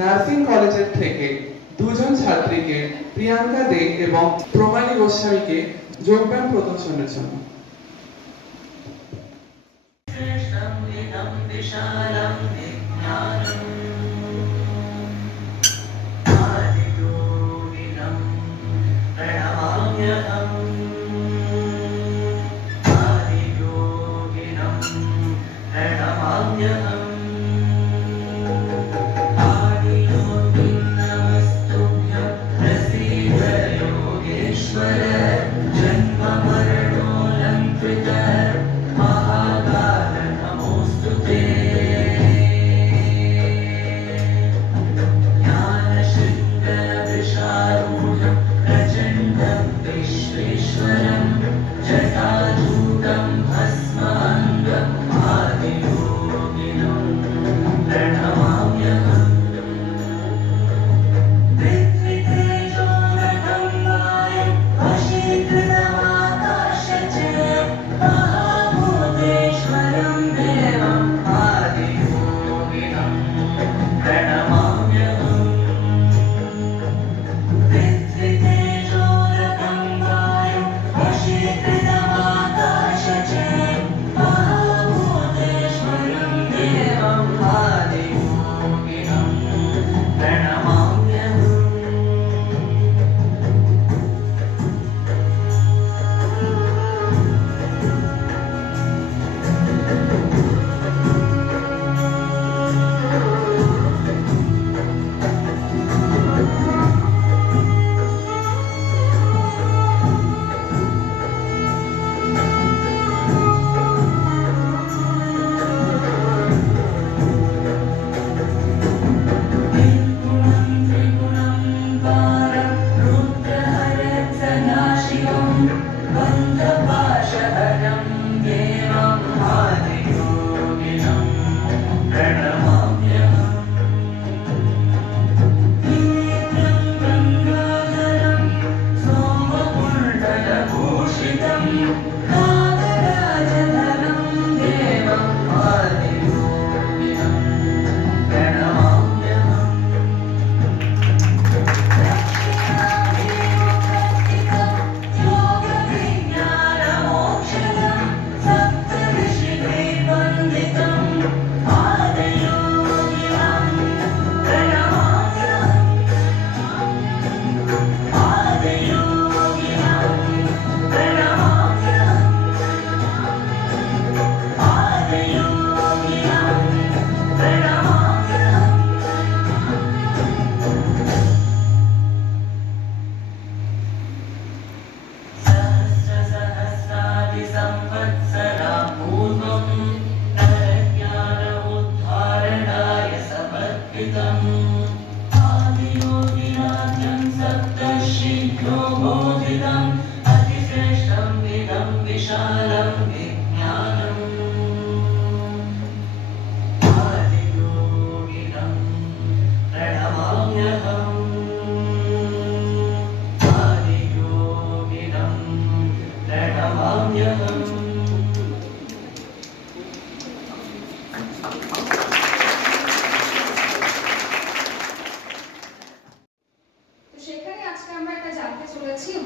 নার্সিং কলেজের থেকে দুজন ছাত্রীকে প্রিয়াঙ্কা দে এবং প্রমালী গোস্বামীকে যোগদান প্রদর্শনের জন্য।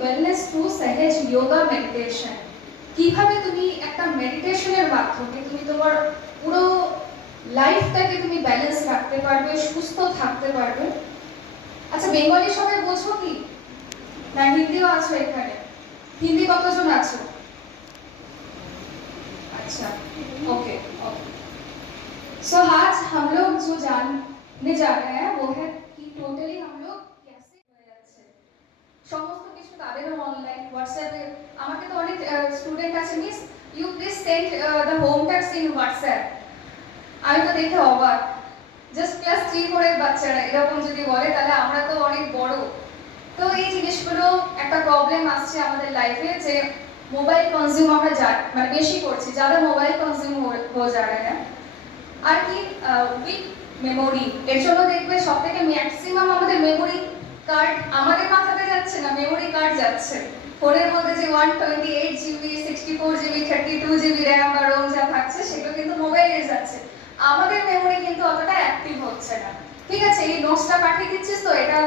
ওয়েলনেস টু সহজ যোগা মেডিটেশন। কিভাবে তুমি একটা মেডিটেশনের মাধ্যমে তুমি তোমার পুরো লাইফটাকে তুমি ব্যালেন্স রাখতে পারবে, সুস্থ থাকতে পারবে। আচ্ছা, বেঙ্গলি সবাই বোঝো কি না? হিন্দিও আছো এখানে? হিন্দি কতজন আছো? अच्छा, ओके ओके। सो आज हम लोग जो जानने जा रहे हैं वो है कि टोटली हम लोग कैसे হয়ে যাচ্ছে সমস্ত কিছু তাদেরও অনলাইন হোয়াটসঅ্যাপে। আমাকে তো অনেক স্টুডেন্ট আছে, miss you please send the home task in WhatsApp. আমি তো দেখে অবাক, জাস্ট ক্লাস 3 পড়ে বাচ্চারা এরকম যদি বলে তাহলে আমরা তো অনেক বড়। তো এই জিনিসগুলো একটা প্রবলেম আসছে আমাদের লাইফে যে মোবাইল কনজিউম আমরা মানে বেশি করছি, ज़्यादा মোবাইল কনজিউম हो जा रहा है। আর কি উইক মেমোরি, এর জন্য দেখবে সবথেকে ম্যাক্সিমাম আমাদের মেমোরি কার্ড আমাদের মাথাতে যাচ্ছে না, মেমোরি কার্ড যাচ্ছে। ফোনের মধ্যে যে 128 জিবি, 64 জিবি, 32 জিবি র্যাম বা রোম যা থাকছে সেগুলো কিন্তু মোবাইলে যাচ্ছে। আমাদের মেমোরি কিন্তু অতটা অ্যাক্টিভ হচ্ছে না। ঠিক আছে, এই নোটসটা পাঠিয়ে দিচ্ছিস তো, এটা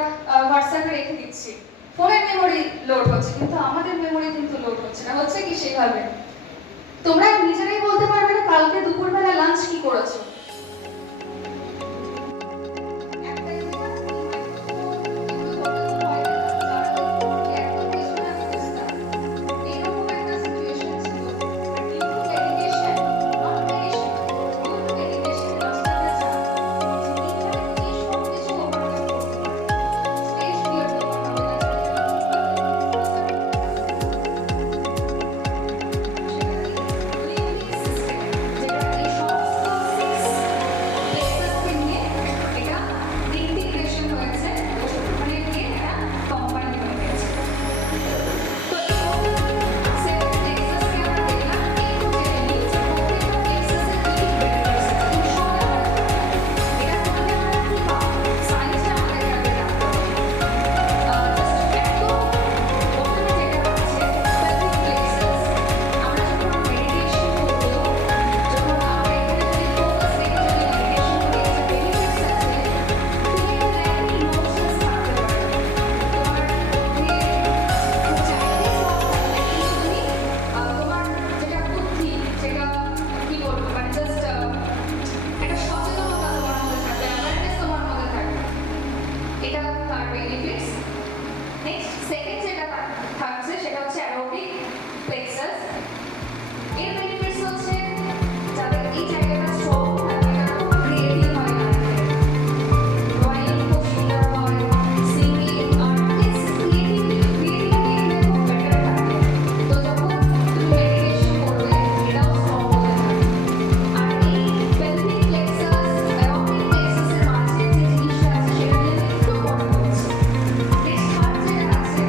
হোয়াটসঅ্যাপে রেখে দিচ্ছি। ফোনের মেমোরি লোড হচ্ছে, কিন্তু আমাদের মেমোরি কিন্তু লোড হচ্ছে না। হচ্ছে কি সেভাবে? তোমরা নিজেরাই বলতে পারবে না কালকে দুপুরবেলা লাঞ্চ কি করেছো? একটা জিনিস একদম কিছু না বুঝতাম, এরকম একটা সিচুয়েশন ছিল। Due to dedication, not patient, due to dedication মাস্টাররা চান যে এইভাবে তুমি সব কিছু ওভারকাম করতে পারো। স্টেজ ফিয়ার তোমার হবে না। এটা তার বেনিফিটস। নেক্সট সেকেন্ড যেটা থাকছে সেটা হচ্ছে অ্যারোবিক প্লেক্সাস। এর বেনিফিটস হচ্ছে যাদের এই জায়গাটা স্ট্রং থাকে তারা খুব ক্রিয়েটিভ হয় লাইফে, ড্রয়িং খুব সুন্দর হয়, সিঙ্গিং, আর্টিস্ট, ক্রিয়েটিভিটি এগুলো খুব বেটার থাকে। তো যখন তুমি মেডিটেশন করবে এটাও স্ট্রং হতে থাকে। আর এই পেলভিক প্লেক্সাস, অ্যারোবিক প্লেক্সাসের মাঝে যে জিনিসটা আছে সেটা নিয়ে একটু পরে বলছি। নেক্সট থার্ড যেটা আছে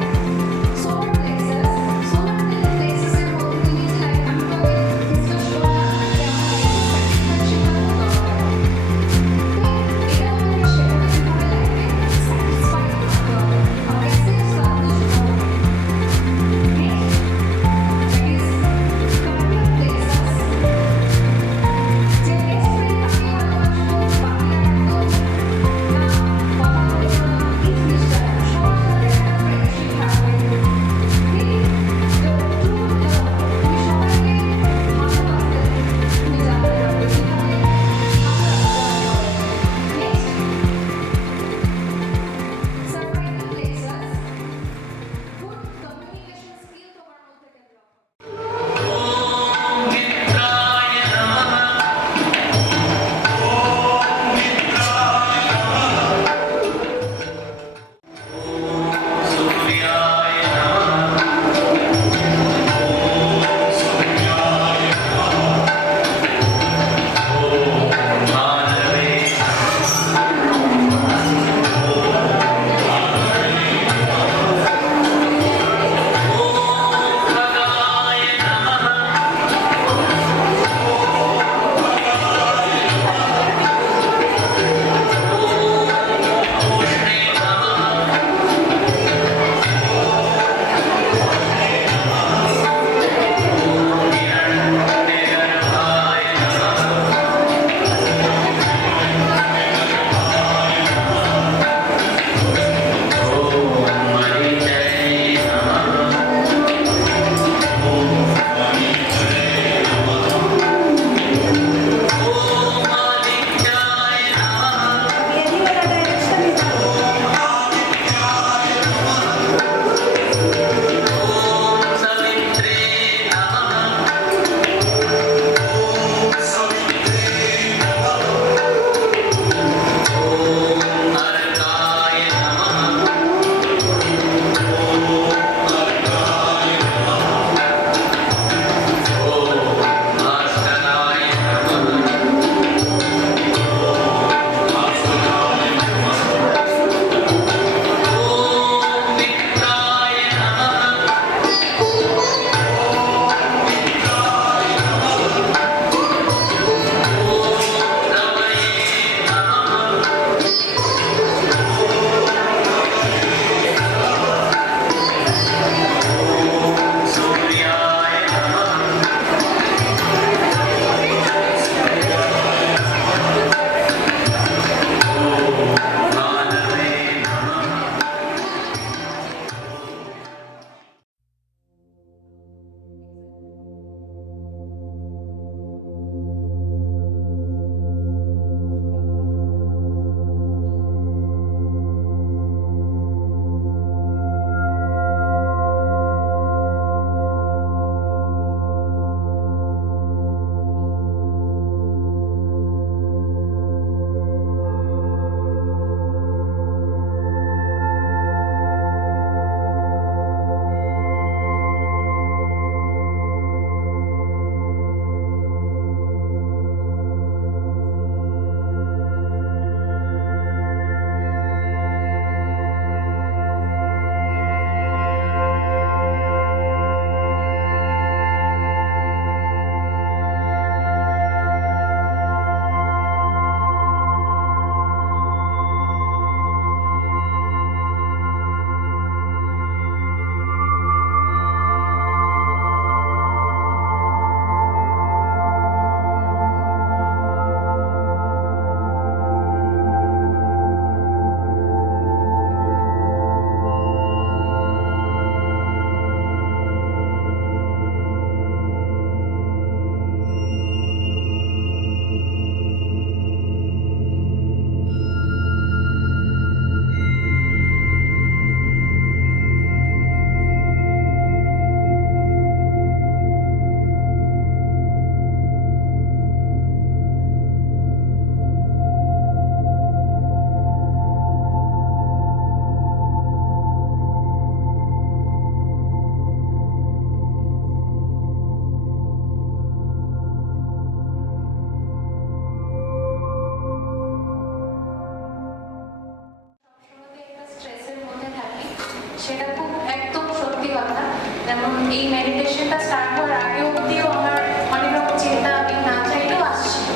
যেমন এই মেডিটেশনটা স্টার্ট হওয়ার আগে অবধিও আমার অনেক রকম চিন্তা আমি না চাইলেও আসছিল,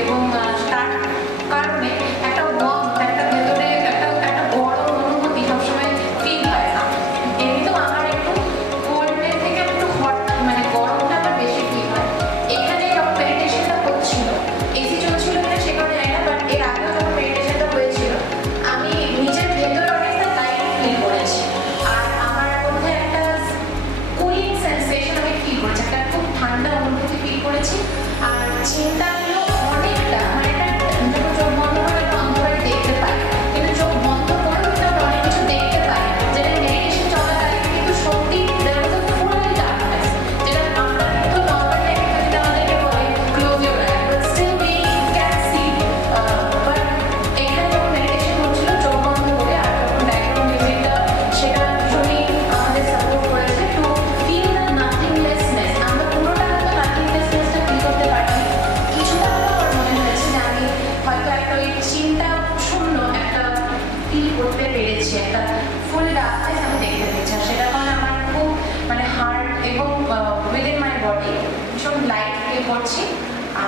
এবং তার কারণে একটা একটা ভেতরে একটা বড় অনুভূতি সবসময় ফিল হয় না। এমনিতেও আমার একটু কোল্ডের থেকে একটু হট মানে গরমটা আমার বেশি ফিল হয়। এখানে যখন মেডিটেশনটা হচ্ছিল, এসি চলছিল কিনা সে কারণে জানি না, বাট এর আগেও যখন মেডিটেশনটা হয়েছিল আমি নিজের ভেতরে অনেকটা লাইট ফিল করেছি। আর আমার মধ্যে একটা কুলিং সেন্সেশন আমি ফিল করেছি, একটা খুব ঠান্ডা অনুভূতি ফিল করেছি। আর চিন্তাগুলো অনেকটা মানে যখন চোখ বন্ধ করে একটা অন্ধকারে দেখতে পাই, কিন্তু চোখ বন্ধ করেও কিন্তু আমরা অনেক কিছু দেখতে পাই, যেটা মেডিটেশন চলাকালীন কিন্তু সত্যি there was a full darkness, যেটা আমরা কিন্তু নর্মাল টাইমে যদি আমাদেরকে বলে close your eye, but still we can see, but এখানে যখন মেডিটেশন হচ্ছিল চোখ বন্ধ করে, আর যখন ব্যাকগ্রাউন্ড মিউজিকটা সেটা ভীষণই আমাদের সাপোর্ট করেছে টু ফিল দ্য নাথিংলেসনেস। আমরা পুরোটা হয়তো নাথিংলেসনেসটা ফিল করতে পারিনি, কিছুটা হলেও আমার মনে হয়েছে যে আমি হয়তো একটা ওই চিন্তা শূন্য একটা ফিল করতে পেরেছি, একটা ফুল ডার্কনেস আমি দেখতে পেয়েছি। আর সেটা কারণে আমার খুব মানে হার্ট এবং উইদিন মাই বডি ভীষণ লাইট ফিল করছি।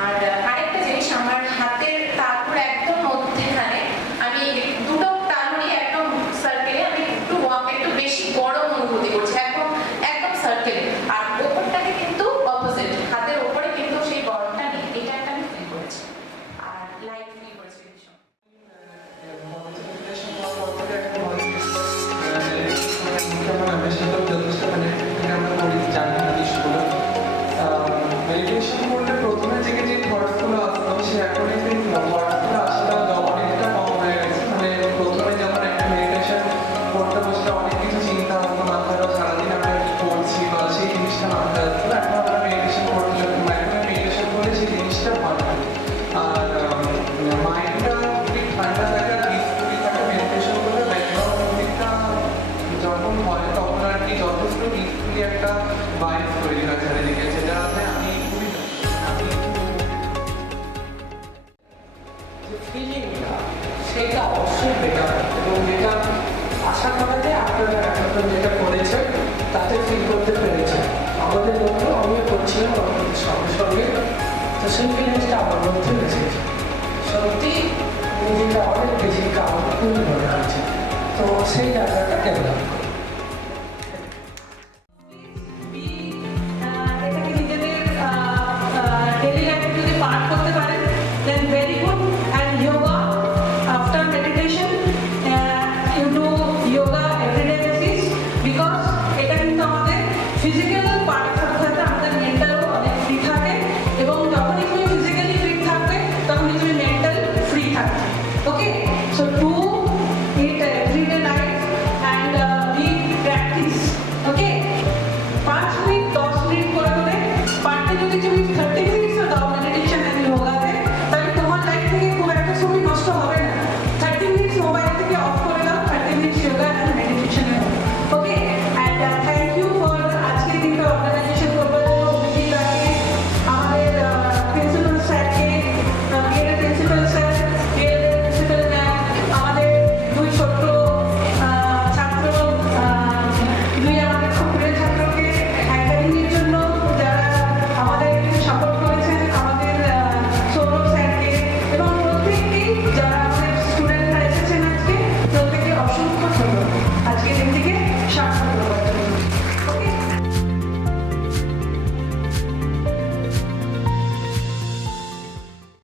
আর আরেকটা জিনিস, আমার হাতের তালুর একদম মধ্যেখানে আমি দুটো তালুরই একদম সার্কেলে আমি একটু একটু বেশি গরম অনুভূতি করছি, একদম একদম সার্কেলে। আর ওপরটাকে কিন্তু অপোজিট, হাতের ওপরে কিন্তু সেই গরমটা নেই, এটা একটা আমি ফিল করেছি আর লাইট ফিল করেছি ভীষণ। মেডিটেশন হওয়ার পর থেকে একটা ভালো আমার সাথেও যথেষ্ট আমরা করি জানি না জিনিসগুলো। মেডিটেশন করলে প্রথমে থেকে যে থটসগুলো আসতো সে এখন এই থটসগুলো আসাটা অনেকটা কম হয়ে গেছে। মানে প্রথমে যেমন একটা মেডিটেশন করতে বসলে অনেক কিছু চিন্তা হতো মাথায়, সারাদিন আমরা কি করছি বা সেই জিনিসটা মাথায় আসতো। এখন আমরা মেডিটেশন করতে এখন মেডিটেশন করলে সেই জিনিসটা ভালো হয়। আর মাইন্ডটা খুবই ঠান্ডা থাকে আর পিসফুলি থাকে। মেডিটেশন করলে ব্যাকগ্রাউন্ড মিউজিকটা যখন হয় তখন আর কি যথেষ্ট পিসফুলি একটা ভাইব তৈরি হয় চারিদিকে, যেটাতে আমি খুবই যে ফিলিংটা সেটা অবশ্যই বেটার, এবং যেটা আশা করা যায় আপনারা এখন যেটা করেছেন তাতে ফিল করতে পেরেছেন। আমাদের মধ্যে আমিও করছিলাম আপনাদের সঙ্গে সঙ্গে, তো সেই ফিলিংসটা আমার মধ্যে এসেছে। সত্যি নিজেটা অনেক বেশি কাউন্টফুল মনে হয়েছে, তো সেই জায়গাটা ডেভেলপ